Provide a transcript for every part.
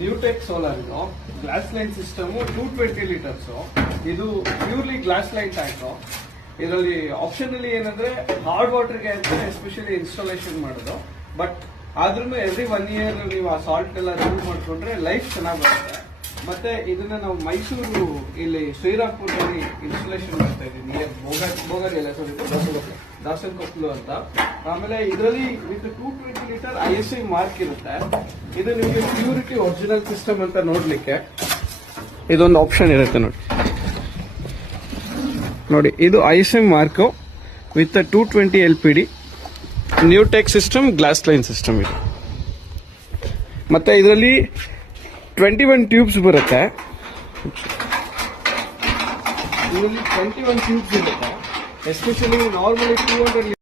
Newtech solar ಇದು glass line system 220 litres. ಇದು purely glass line tank. ಇದರಲ್ಲಿ option ಅಲ್ಲಿ ಏನಂದ್ರೆ ಹಾರ್ಡ್ ವಾಟರ್ಗೆ ಅಂತ ಎಸ್ಪೆಷಲಿ ಇನ್ಸ್ಟಾಲೇಷನ್ ಮಾಡೋದು. ಬಟ್ ಆದ್ರೂ ಎವ್ರಿ 1 ಇಯರ್ ನೀವು ಆ ಸಾಲ್ಟ್ ಎಲ್ಲ ರಿಮೂವ್ ಮಾಡ್ಕೊಂಡ್ರೆ ಲೈಫ್ ಚೆನ್ನಾಗಿ ಬರುತ್ತೆ. ಮತ್ತೆ ಇದನ್ನ ನಾವು ಮೈಸೂರು ಇಲ್ಲಿ ಶ್ರೀರಾಮ್ಪುರದಲ್ಲಿ ಇನ್ಸ್ಟಾಲೇಷನ್ ಮಾಡ್ತಾ ಇದ್ದೀವಿ. ನಿಯರ್ ಬೋಗರಿ ಎಲ್ಲ ದಾಸನಕೊಪ್ಪಲು ಅಂತ. ಆಮೇಲೆ ಇದರಲ್ಲಿ ವಿತ್ 220 ಲೀಟರ್ ISI ಮಾರ್ಕ್ ಇರುತ್ತೆ. ಇದು ನಿಮಗೆ ಪ್ಯೂರಿಟಿ ಒರಿಜಿನಲ್ ಸಿಸ್ಟಮ್ ಅಂತ ನೋಡ್ಲಿಕ್ಕೆ ಇದೊಂದು ಆಪ್ಷನ್ ಇರುತ್ತೆ ನೋಡಿ. ಇದು ISI mark with 220 LPD Newtech system glass line system ಇದು. ಮತ್ತೆ ಇದರಲ್ಲಿ 21 ಟ್ಯೂಬ್ಸ್ ಬರುತ್ತೆ. ಇದರಲ್ಲಿ 21 ಟ್ಯೂಬ್ಸ್ ಇರುತ್ತೆ. ಎಸ್ಪೆಷಲಿ ನಾರ್ಮಲಿ 200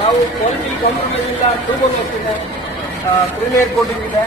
ನಾವು ಕ್ವಾಲಿಟಿ ಕಾಂಪ್ರಮೈಸ್ ಇಲ್ಲ. ಟೂಬಲ್ ಹೋಗ್ತಿದೆ, ಪ್ರೀಮಿಯರ್ ಕೋಟಿಂಗ್ ಇದೆ.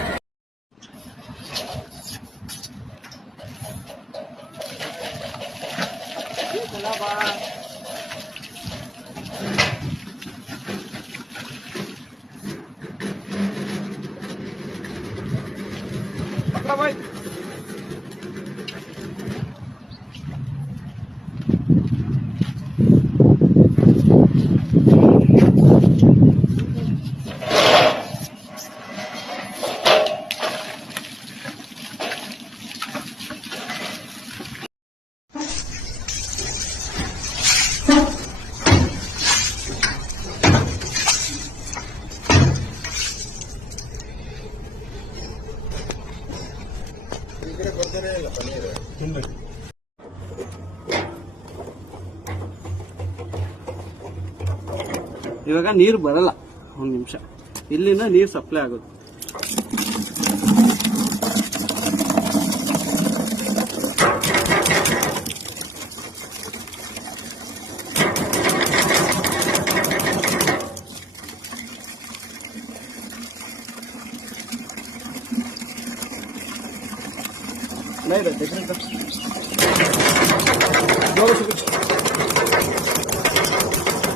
ಇವಾಗ ನೀರು ಬರಲ್ಲ. ಒಂದು ನಿಮಿಷ, ಇಲ್ಲಿಂದ ನೀರು ಸಪ್ಲೈ ಆಗೋದು. नहीं रहते